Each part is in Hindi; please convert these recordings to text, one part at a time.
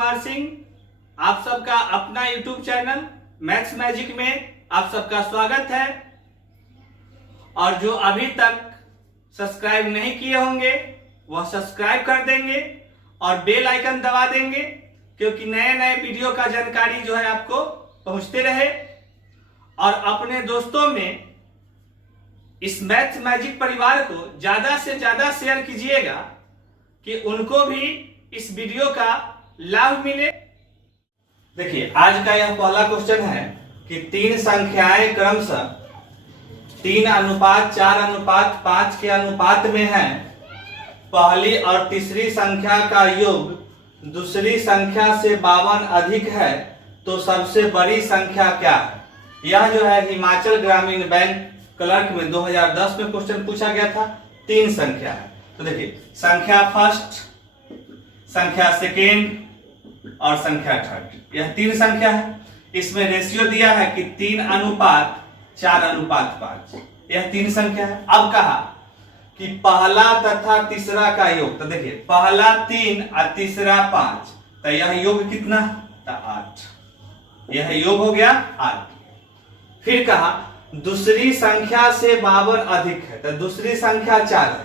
कुमार सिंह। आप सबका अपना यूट्यूब चैनल मैथ्स मैजिक में आप सबका स्वागत है। और जो अभी तक सब्सक्राइब नहीं किए होंगे वह सब्सक्राइब कर देंगे और बेल आइकन दबा देंगे, क्योंकि नए नए वीडियो का जानकारी जो है आपको पहुंचते रहे। और अपने दोस्तों में इस मैथ्स मैजिक परिवार को ज्यादा से ज्यादा शेयर कीजिएगा कि उनको भी इस वीडियो का लाभ मिले। देखिए, आज का यह पहला क्वेश्चन है कि तीन संख्याएं क्रमशः 3:4:5 के अनुपात में है। पहली और तीसरी संख्या का योग दूसरी संख्या से 52 अधिक है, तो सबसे बड़ी संख्या क्या है? यह जो है हिमाचल ग्रामीण बैंक क्लर्क में 2010 में क्वेश्चन पूछा गया था। तीन संख्या है, तो देखिए संख्या फर्स्ट, संख्या सेकेंड और संख्या थर्ड, यह तीन संख्या है। इसमें रेशियो दिया है कि 3:4:5, यह तीन संख्या है। अब कहा कि पहला तथा तीसरा का योग, तो देखिए पहला 3 और तीसरा 5, तो यह योग कितना? तो 8, यह योग हो गया 8। फिर कहा दूसरी संख्या से 52 अधिक है, तो दूसरी संख्या 4 है।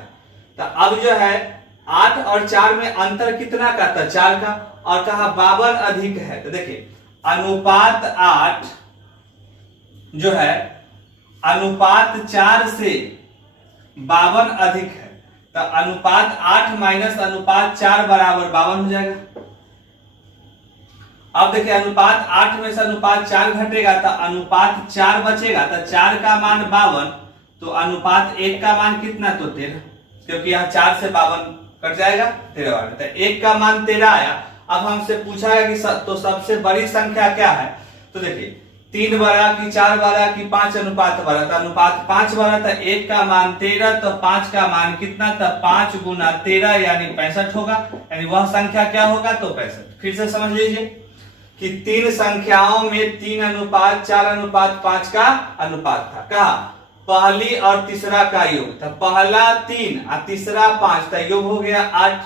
तो अब जो है 8 और 4 में अंतर कितना का? तो 4 का। और कहा 52 अधिक है, तो देखिए अनुपात 8 जो है अनुपात 4 से 52 अधिक है, तो अनुपात 8 माइनस अनुपात 4 बराबर 52 हो जाएगा। अब देखिए अनुपात 8 में से अनुपात 4 घटेगा तो अनुपात 4 बचेगा, तो 4 का मान 52, तो अनुपात 1 का मान कितना? तो 13, क्योंकि यहाँ 4 से 52 कट जाएगा, 13 बार, तो 1 का मान 13 आया। अब हमसे पूछा है कि तो सबसे बड़ी संख्या क्या है? तो देखिए 3 बड़ा कि 4 बड़ा कि 5 अनुपात बड़ा, तो अनुपात 5 बड़ा, तो 1 का मान 13, तो 5 का मान कितना? तो 5 गुना 13 यानी 65 होगा, यानी वह संख्या क्या होगा? तो 65। फिर से समझ लीजिए कि तीन संख्याओं में 3:4:5 का अनुपात था। कहा पहली और तीसरा का योग, तो पहला 3 और तीसरा 5, तो योग हो गया 8।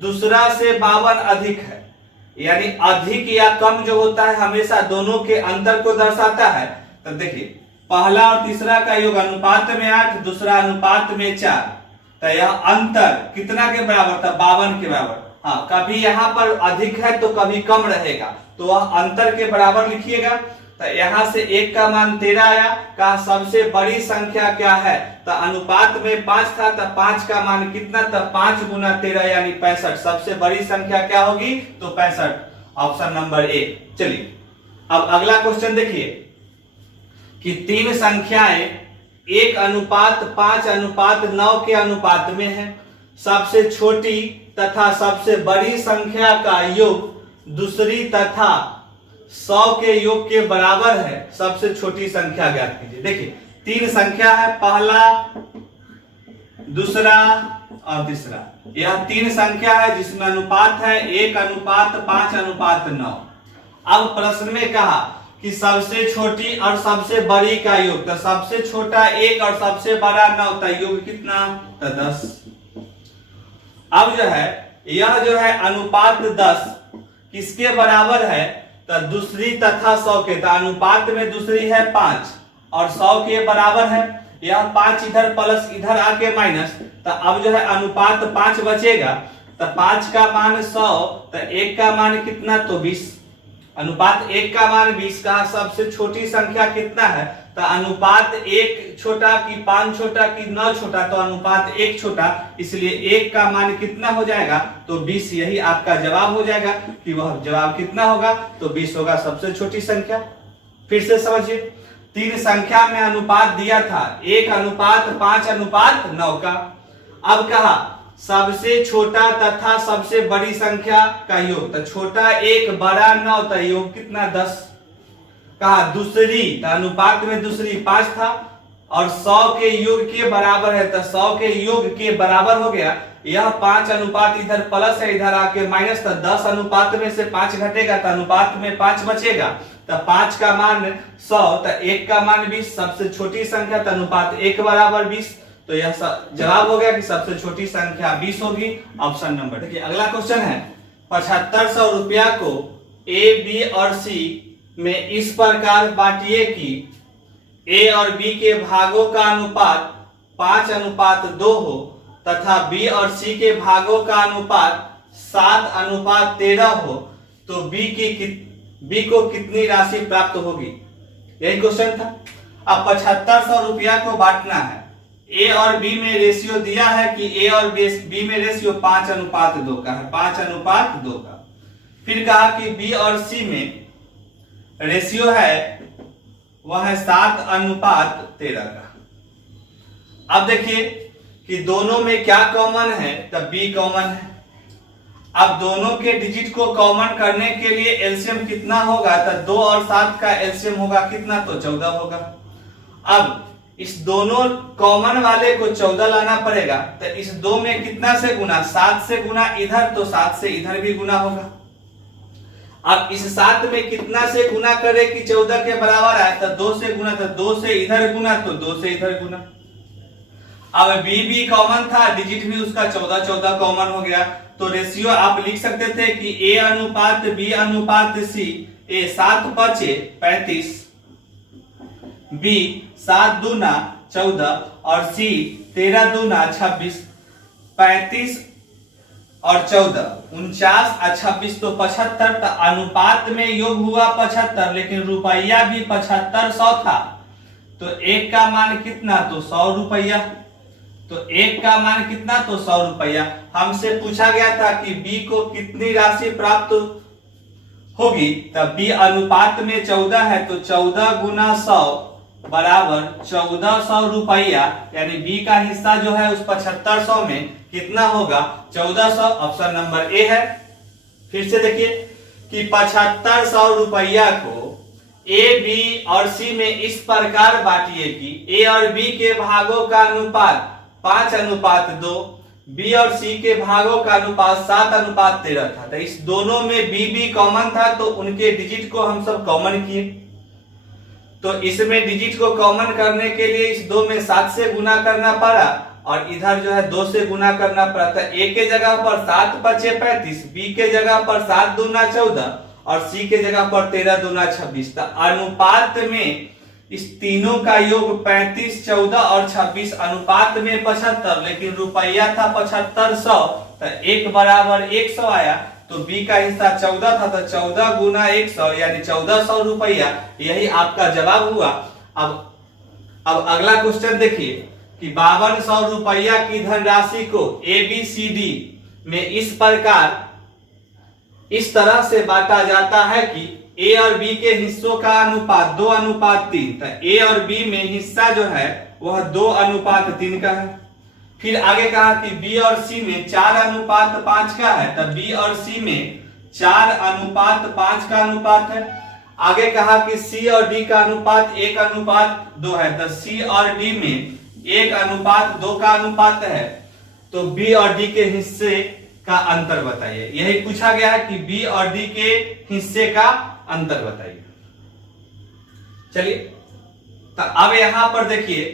दूसरा से 52 अधिक है, यानी अधिक या कम जो होता है हमेशा दोनों के अंतर को दर्शाता है। तो देखिए पहला और तीसरा का योग अनुपात में 8, दूसरा अनुपात में 4, तो यह अंतर कितना के बराबर था? 52 के बराबर। हाँ, कभी यहाँ पर अधिक है तो कभी कम रहेगा, तो वह अंतर के बराबर लिखिएगा। तो यहाँ से 1 का मान 13 आया। कहा सबसे बड़ी संख्या क्या है? तो अनुपात में 5 था, तो 5 का मान कितना? तो 5 गुना 13 यानी 65। सबसे बड़ी संख्या क्या होगी? तो 65, ऑप्शन नंबर ए। चलिए अब अगला क्वेश्चन देखिए कि तीन संख्याएं 1:5:9 के अनुपात में है। सबसे छोटी तथा सबसे बड़ी संख्या का योग दूसरी तथा 100 के योग के बराबर है। सबसे छोटी संख्या ज्ञात कीजिए। देखिए तीन संख्या है, पहला, दूसरा और तीसरा। यह तीन संख्या है जिसमें अनुपात है 1:5:9। अब प्रश्न में कहा कि सबसे छोटी और सबसे बड़ी का योग, तो सबसे छोटा 1 और सबसे बड़ा 9, तो योग कितना? तो 10। अब जो है यह जो है अनुपात 10 किसके बराबर है? तो दूसरी तथा 100 के। तो अनुपात में दूसरी है 5 और 100 के बराबर है। यह 5 इधर प्लस इधर आके माइनस, तो अब जो है अनुपात 5 बचेगा, तो 5 का मान 100, तो 1 का मान कितना? तो 20। अनुपात 1 का मान 20 का सबसे छोटी संख्या कितना है? तो अनुपात 1 छोटा कि 5 छोटा कि 9 छोटा? तो अनुपात 1 छोटा, इसलिए 1 का मान कितना हो जाएगा? तो 20। यही आपका जवाब हो जाएगा कि वह जवाब कितना होगा? तो 20 होगा, सबसे छोटी संख्या। फिर से समझिए, तीन संख्या में अनुपात दिया था 1:5:9 का। अब कहा सबसे छोटा तथा सबसे बड़ी संख्या का योग, तो छोटा 1 बड़ा 9, तो योग कितना? 10। कहा दूसरी, तो अनुपात में दूसरी 5 था और 100 के योग के बराबर है, तो 100 के योग के बराबर हो गया। यह 5 अनुपात इधर प्लस है, इधर आके माइनस, तो 10 अनुपात में से 5 घटेगा, तो अनुपात में 5 बचेगा, तो 5 का मान 100, तो 1 का मान 20। सबसे छोटी संख्या, तो अनुपात 1 बराबर 20, तो यह जवाब हो गया कि सबसे छोटी संख्या 20 होगी, ऑप्शन नंबर। देखिए अगला क्वेश्चन है 7500 रुपया को ए, बी और सी में इस प्रकार बांटिए कि ए और बी के भागों का अनुपात 5:2 हो तथा बी और सी के भागों का अनुपात 7:13 हो, तो बी को कितनी राशि प्राप्त होगी। यही क्वेश्चन था। अब 7500 रुपया को बांटना है। ए और बी में रेशियो दिया है कि ए और बी में रेशियो 5:2 का है, 5:2 का। फिर कहा कि बी और सी में रेशियो है वह है 7:13 का। अब देखिए कि दोनों में क्या कॉमन है, तब बी कॉमन है। अब दोनों के डिजिट को कॉमन करने के लिए एलसीएम कितना होगा, तो 2 और 7 का एलसीएम होगा कितना, तो 14 होगा। अब इस दोनों कॉमन वाले को 14 लाना पड़ेगा, तो इस 2 में कितना से गुना, 7 से गुना इधर, तो 7 से इधर भी गुना होगा। अब इस 7 में कितना से गुना करे कि 14 के बराबर आए, तो 2 से गुना, तो 2 से इधर गुना, तो 2 से इधर गुना। अब बी कॉमन था, डिजिट भी उसका 14 कॉमन हो गया, तो रेशियो आप लिख सकते थे कि ए अनुपात बी अनुपात सी। ए 7×5 = 35, बी 7×2 = 14 और सी 13×2 = 26। 35 और 14 49 और 26 तो 75। तो अनुपात में योग हुआ 75, लेकिन रुपया भी 7500 था, तो एक का मान कितना, तो 100 रुपया। तो एक का मान कितना, तो 100 रुपया। हमसे पूछा गया था कि बी को कितनी राशि प्राप्त होगी, तब बी अनुपात में 14 है, तो 14 × 100 = 1400 रुपया। यानी बी का हिस्सा जो है उस 7500 में कितना होगा, 1400। ऑप्शन नंबर ए है। फिर से देखिए कि 7500 रुपया को ए, बी और सी में इस प्रकार बांटिए कि ए और बी के भागों का अनुपात 5:2, बी और सी के भागों का अनुपात 7:13 था। तो इस दोनों में बी कॉमन था, तो उनके डिजिट को हम सब कॉमन किए। तो इसमें डिजिट को कॉमन करने के लिए इस 2 में 7 से गुना करना पड़ा और इधर जो है 2 से गुना करना पड़ा था। ए के जगह पर 7 × 5 = 35, बी के जगह पर 7×2 = 14 और सी के जगह पर 13×2 = 26। अनुपात में इस तीनों का योग 35, 14 और 26, अनुपात में 75, लेकिन रुपया था 7500, तो 1 = 100 आया। तो बी का हिस्सा 14 था, तो 14 × 100 यानी 1400 रुपया। यही आपका जवाब हुआ। अब अगला क्वेश्चन देखिए कि 5200 रुपया की धनराशि को ए, बी, सी, डी में इस प्रकार इस तरह से बांटा जाता है कि ए और बी के हिस्सों का अनुपात 2:3। तो ए और बी में हिस्सा जो है वह 2:3 का है। फिर आगे कहा कि बी और सी में 4:5 का है, तो बी और सी में 4:5 का अनुपात है। आगे कहा कि सी और डी का अनुपात 1:2 है, तो सी और डी में 1:2 का अनुपात है। तो बी और डी के हिस्से का अंतर बताइए। यही पूछा गया है कि बी और डी के हिस्से का अंतर बताइए। चलिए, तो अब यहां पर देखिए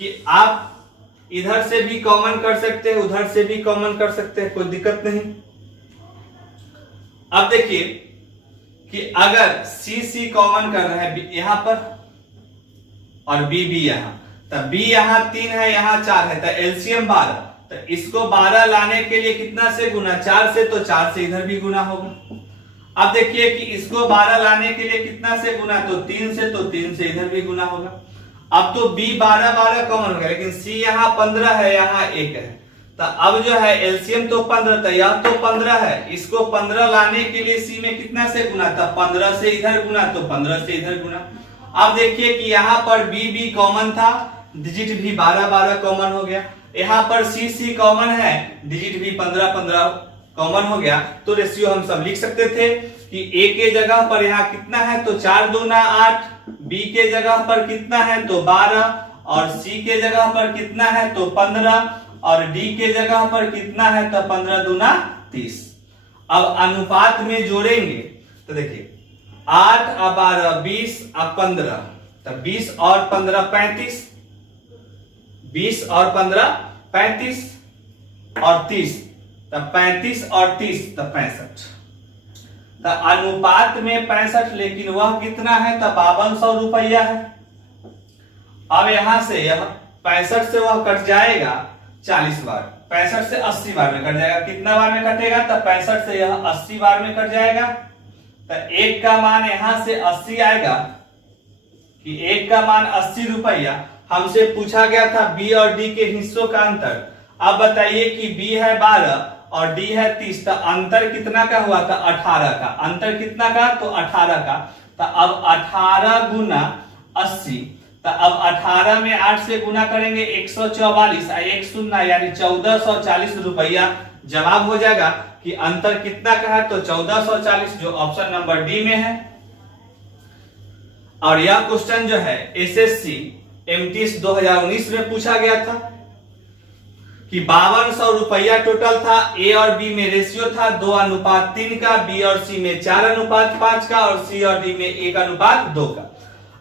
कि आप इधर से भी कॉमन कर सकते हैं, उधर से भी कॉमन कर सकते हैं, कोई दिक्कत नहीं। अब देखिए कि अगर सी कॉमन कर रहे हैं यहां पर और बी यहां, तो बी यहां 3 है, यहां 4 है, तो एलसीएम 12। तो इसको 12 लाने के लिए कितना से गुना, 4 से, तो 4 से इधर भी गुना होगा। अब देखिए कि इसको 12 लाने के लिए कितना से गुना, तो 3 से, तो 3 से इधर भी गुना होगा। अब तो बी 12 कॉमन हो गया, लेकिन सी यहाँ 15 है, यहाँ 1 है, तो अब जो है एलसीएम तो 15, तो यह तो 15 है, इसको 15 लाने के लिए सी में कितना से गुना था, 15 से इधर गुना, तो 15 से इधर गुना। अब देखिए कि यहाँ पर बी कॉमन था, डिजिट भी 12 कॉमन हो गया। यहाँ पर सी कॉमन है, डिजिट भी 15 कॉमन हो गया। तो रेशियो हम सब लिख सकते थे कि ए के जगह पर यहाँ कितना है, तो 4×2 = 8, बी के जगह पर कितना है, तो 12, और सी के जगह पर कितना है, तो 15, और डी के जगह पर कितना है, तो 15×2 = 30। अब अनुपात में जोड़ेंगे तो देखिए 8 और 12 20 और 15, तो 20 और 15 35, 20 और 15 35 और 30, तो 35 और 30 तो 65। तो अनुपात में 65, लेकिन वह कितना है, तो 5200 रुपया है। अब यहां से यह 65 से वह कट जाएगा 40 बार, 65 से 80 बार में कट जाएगा। कितना बार में कटेगा, तो 65 से यह 80 बार में कट जाएगा। तो 1 का मान यहां से 80 आएगा कि 1 का मान 80 रुपया। हमसे पूछा गया था बी और डी के हिस्सों का अंतर। अब बताइए कि बी है 12 और डी है 30, तो अंतर कितना का हुआ था, 18 का। अंतर कितना का, तो 18 का। तो अब 18 गुना 80, तो अब 18 में 8 से गुना करेंगे 144, 1 शून्य यानी 1440 रुपया जवाब हो जाएगा कि अंतर कितना का है, तो 1440, जो ऑप्शन नंबर डी में है। और यह क्वेश्चन जो है एसएससी एमटीएस 2019 में पूछा गया था कि 5200 रुपया टोटल था। ए और बी में रेशियो था 2:3 का, बी और सी में 4:5 का, और सी और डी में 1:2 का।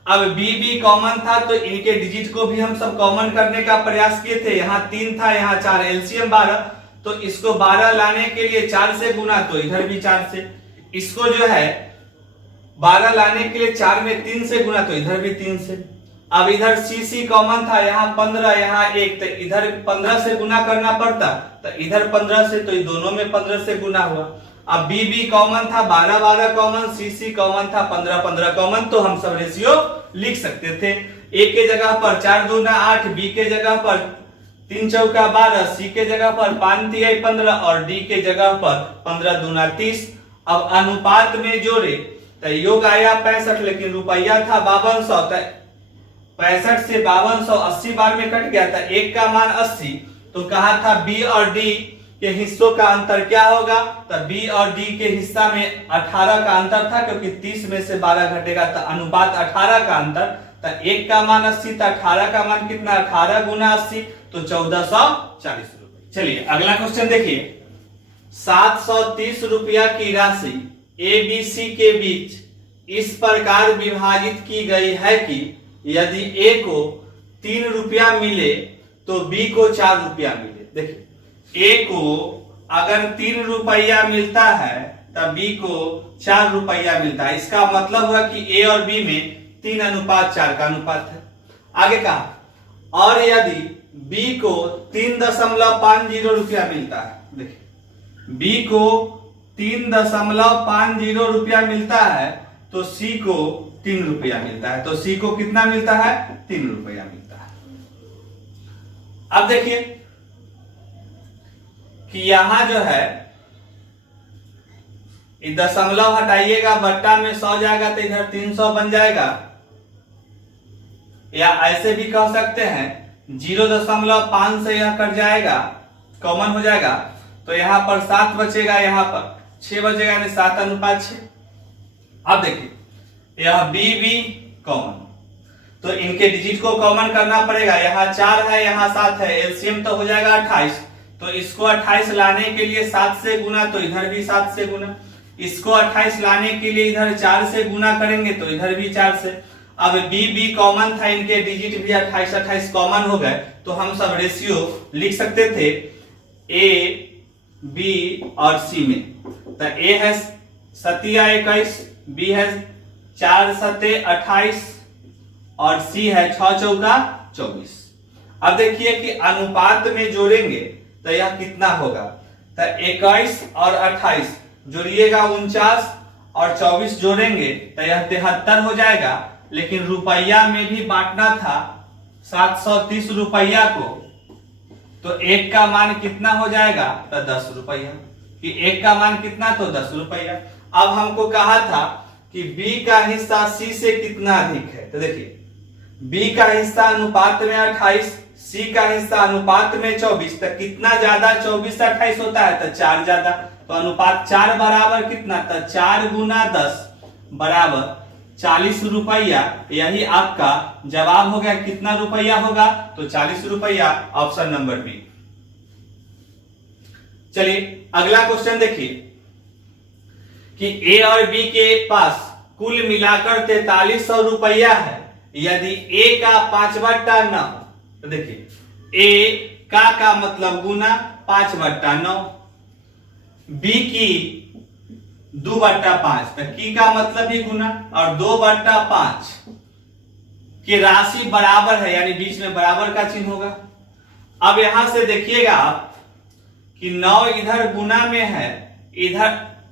अब बी कॉमन था, तो इनके डिजिट को भी हम सब कॉमन करने का प्रयास किए थे। यहाँ 3 था, यहाँ 4, एलसीएम 12, तो इसको 12 लाने के लिए 4 से गुना, तो इधर भी 4 से। इसको जो है 12 लाने के लिए 4 में 3 से गुना, तो इधर भी 3 से। अब इधर सी कॉमन था, यहाँ 15, यहाँ 1, तो इधर 15 से गुना करना पड़ता, तो इधर 15 से, तो दोनों में 15 से गुना हुआ। अब बी कॉमन था, 12 कॉमन, सी कॉमन था, 15 कॉमन, तो हम सब रेशियो लिख सकते थे। ए के जगह पर 4 दूना 8, बी के जगह पर 3 चौका 12, सी के जगह पर 5 तिहाई 15, और डी के जगह पर 15 दूना 30। अब अनुपात में जोड़े तो योग आया 65, लेकिन रुपया था 5200, 65 से 5200 80 बार में कट गया था। 1 का मान 80, तो कहा था बी और डी के हिस्सों का अंतर क्या होगा, तो बी और डी के हिस्सा में 18 का अंतर था, क्योंकि 30 में से 12 घटेगा, तो अनुपात 18 का अंतर। तो 1 का मान 80, तो 18 का मान कितना, 18 गुना 80, तो 1440 रुपए। चलिए अगला क्वेश्चन देखिए। 730 रुपया की राशि ए बी सी के बीच इस प्रकार विभाजित की गई है कि यदि ए को 3 रुपया मिले तो बी को 4 रुपया मिले। देखिए ए को अगर 3 रुपया मिलता है तब बी को 4 रुपया मिलता है। इसका मतलब हुआ कि ए और बी में 3:4 का अनुपात है। आगे कहा, और यदि बी को 3.50 रुपया मिलता है, देखिए बी को 3.50 रुपया मिलता है, तो सी को 3 रुपया मिलता है। तो सी को कितना मिलता है, 3 रुपया मिलता है। अब देखिए कि यहां जो है दशमलव हटाइएगा, बट्टा में 100 जाएगा, तो इधर 300 बन जाएगा। या ऐसे भी कह सकते हैं 0.5 से यह कट जाएगा, कॉमन हो जाएगा, तो यहां पर 7 बचेगा, यहां पर 6 बचेगा, यानी 7:6। अब देखिए यह बी कॉमन, तो इनके डिजिट को कॉमन करना पड़ेगा। यहाँ 4 है, यहाँ 7 है, एलसीएम तो हो जाएगा 28। तो इसको 28 लाने के लिए 7 से गुना, तो इधर भी 7 से गुना। इसको 28 लाने के लिए इधर 4 से गुना करेंगे, तो इधर भी 4 से। अब बी कॉमन था, इनके डिजिट भी 28 कॉमन हो गए, तो हम सब रेशियो लिख सकते थे ए बी और सी में। तो ए है 7×21, बी है 4×7=28 और सी है 6×4=24। अब देखिए कि अनुपात में जोड़ेंगे तो यह कितना होगा, तो 21 और 28 जोड़िएगा 49 और 24 जोड़ेंगे तो यह 73 हो जाएगा। लेकिन रुपया में भी बांटना था 730 रुपया को, तो 1 का मान कितना हो जाएगा, तो 10 रुपया। कि 1 का मान कितना, तो 10 रुपया। अब हमको कहा था कि बी का हिस्सा सी से कितना अधिक है, तो देखिए बी का हिस्सा अनुपात में 28, सी का हिस्सा अनुपात में 24, तो कितना ज्यादा 24 से 28 होता है, तो 4 ज्यादा। तो अनुपात 4 बराबर कितना, तो 4 गुना 10 बराबर 40 रुपया। यही आपका जवाब हो गया। कितना रुपया होगा, तो 40 रुपया, ऑप्शन नंबर बी। चलिए अगला क्वेश्चन देखिए कि ए और बी के पास कुल मिलाकर 4300 रुपया है। यदि ए का 5/9, तो देखिए ए का मतलब गुना 5/9, बी की 2/5, तो की का मतलब ही गुना, और 2/5 की राशि बराबर है, यानी बीच में बराबर का चिन्ह होगा। अब यहां से देखिएगा आप कि 9 इधर गुना में है, इधर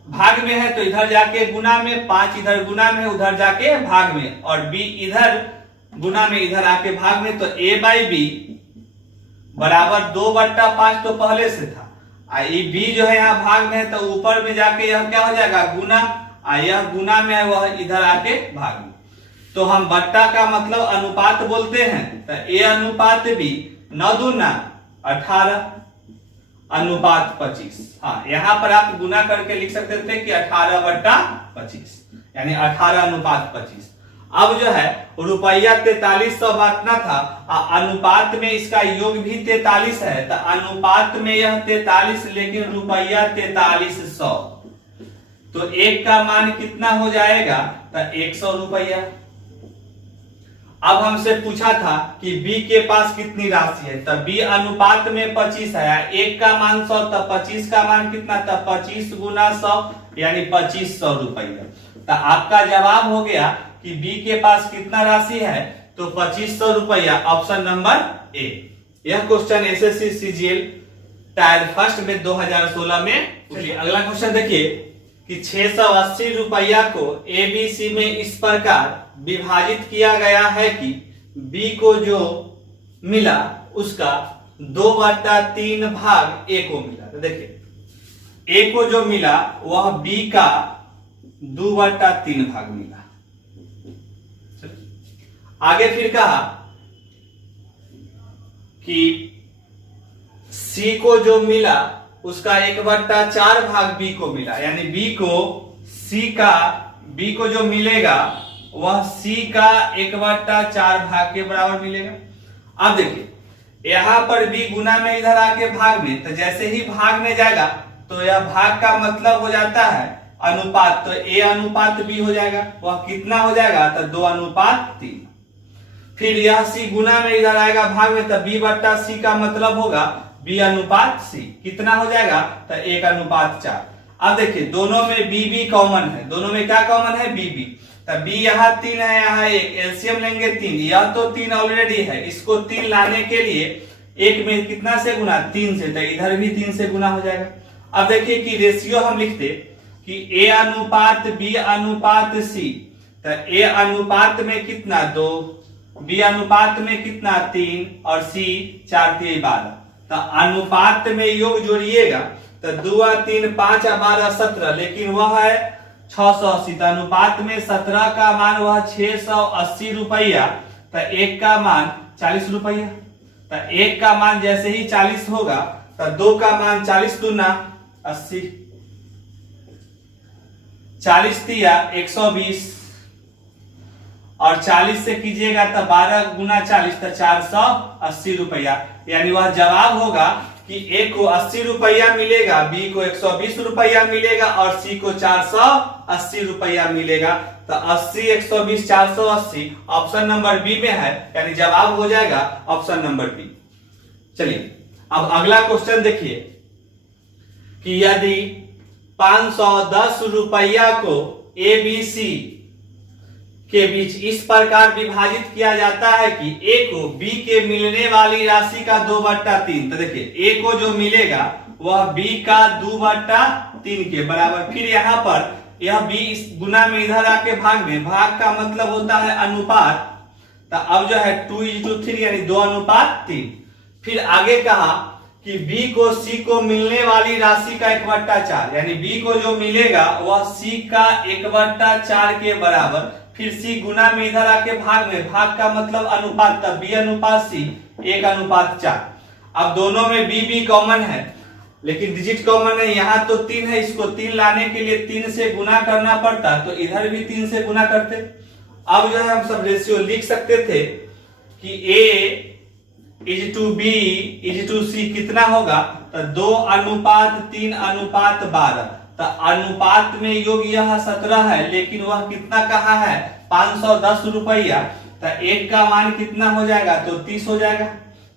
भाग में है, तो इधर जाके गुना में, 5 इधर गुना में, उधर जाके भाग में, और b इधर गुना में, इधर आके भाग में, तो a/b बराबर 2/5 तो पहले से था, ये b जो है यहाँ भाग में है, तो ऊपर में जाके यह क्या हो जाएगा गुना, यह गुना में है, वह इधर आके भाग में। तो हम बट्टा का मतलब अनुपात बोलते हैं, तो a अनुपात b, 9 दूना 18 अनुपात 25। हाँ, यहाँ पर आप गुना करके लिख सकते थे कि 18/25, यानी 18 अनुपात 25। अब जो है रुपया 4300 बांटना था, अनुपात में इसका योग भी 43 है, तो अनुपात में यह 43, लेकिन रुपया 4300, तो एक का मान कितना हो जाएगा, तो 100 रुपया। अब हमसे पूछा था कि b के पास कितनी राशि है, तो b अनुपात में 25 है, एक का मान 100, तो 25 का मान कितना था, 25 गुना 100, यानी 2500 रुपया। तो आपका जवाब हो गया कि b के पास कितना राशि है, तो 2500 रुपया, ऑप्शन नंबर ए। यह question SSC CGL tier first में 2016 में। चलिए अगला क्वेश्चन देखिए कि 680 रुपया को एबीसी में इस प्रकार विभाजित किया गया है कि बी को जो मिला उसका 2/3 भाग ए को मिला। तो देखिए ए को जो मिला वह बी का 2/3 भाग मिला। आगे फिर कहा कि सी को जो मिला उसका 1/4 भाग बी को मिला, यानी बी को जो मिलेगा वह सी का 1/4 भाग के बराबर मिलेगा। अब देखिए यहां पर बी गुना में इधर आके भाग में, तो जैसे ही भाग में जाएगा तो यह भाग का मतलब हो जाता है अनुपात, तो ए अनुपात बी हो जाएगा, वह कितना हो जाएगा, तो 2/3। फिर यह सी गुना में इधर आएगा भाग में, तो b/c का मतलब होगा b अनुपात c, कितना हो जाएगा, तो 1/4। अब देखिए दोनों में b कॉमन है, दोनों में क्या कॉमन है, b, तो b यहाँ 3 है, यहाँ 1, एलसीएम लेंगे 3, यह तो 3 ऑलरेडी है, इसको 3 लाने के लिए एक में कितना से गुना, 3 से, तो इधर भी 3 से गुना हो जाएगा। अब देखिए कि रेशियो हम लिखते कि a अनुपात b अनुपात c, तो a अनुपात में कितना 2, b अनुपात में कितना 3, और c 4 3 12, तो अनुपात में योग जोड़िएगा तो 2 3 5 12 17, लेकिन वह है 680, तो अनुपात में 17 का मान वह 680 रुपया, तो 1 का मान 40 रुपया, तो 1 का मान जैसे ही 40 होगा तो 2 का मान 40 दूना 80, 40 दिया 120, और 40 से कीजिएगा तो 12 गुना 40, तो 480 रुपया, यानी वह जवाब होगा कि ए को 80 रुपया मिलेगा, बी को 120 रुपया मिलेगा, और सी को 480 रुपया मिलेगा। तो 80 120 480 ऑप्शन नंबर बी में है, यानी जवाब हो जाएगा ऑप्शन नंबर बी। चलिए अब अगला क्वेश्चन देखिए कि यदि 510 रुपया को एबीसी के बीच इस प्रकार विभाजित किया जाता है कि ए को बी के मिलने वाली राशि का 2/3, तो देखिए ए को जो मिलेगा वह बी का 2/3 के बराबर। फिर यहाँ पर यह बी इस गुना में इधर आके भाग में, भाग का मतलब होता है अनुपात, तो अब जो है 2:3 यानी 2/3। फिर आगे कहा कि बी को सी को मिलने वाली राशि का 1/4, यानी बी को जो मिलेगा वह सी का 1/4 के बराबर। फिर सी गुना में इधर आके भाग में, भाग का मतलब अनुपात, तब बी अनुपात सी 1/4। अब दोनों में बी कॉमन है, लेकिन डिजिट कॉमन है, यहाँ तो 3 है, इसको 3 लाने के लिए 3 से गुना करना पड़ता, तो इधर भी 3 से गुना करते। अब जो है हम सब रेशियो लिख सकते थे कि a is to B is to C कितना होगा, तो 2:3:12, तो अनुपात में योग यह 17 है, लेकिन वह कितना कहा है 510 रुपया, तो 1 का मान कितना हो जाएगा, तो 30 हो जाएगा।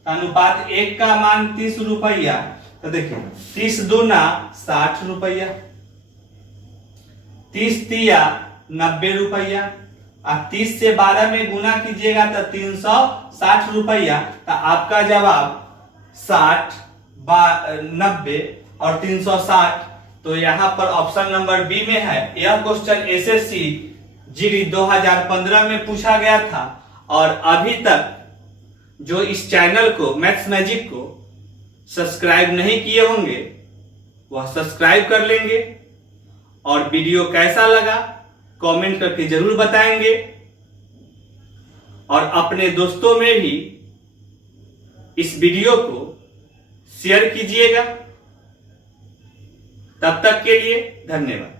अनुपात 1 का मान 30 रुपया, तो देखिए 30 दूना 60 रुपया, 30 तिया 90 रुपया, और 30 से 12 में गुना कीजिएगा तो 360 रुपया। तो आपका जवाब 60, 90 और 360। तो यहाँ पर ऑप्शन नंबर बी में है। यह क्वेश्चन एसएससी जीडी 2015 में पूछा गया था, और अभी तक जो इस चैनल को मैथ्स मैजिक को सब्सक्राइब नहीं किए होंगे वह सब्सक्राइब कर लेंगे, और वीडियो कैसा लगा कमेंट करके जरूर बताएंगे, और अपने दोस्तों में भी इस वीडियो को शेयर कीजिएगा। तब तक के लिए धन्यवाद।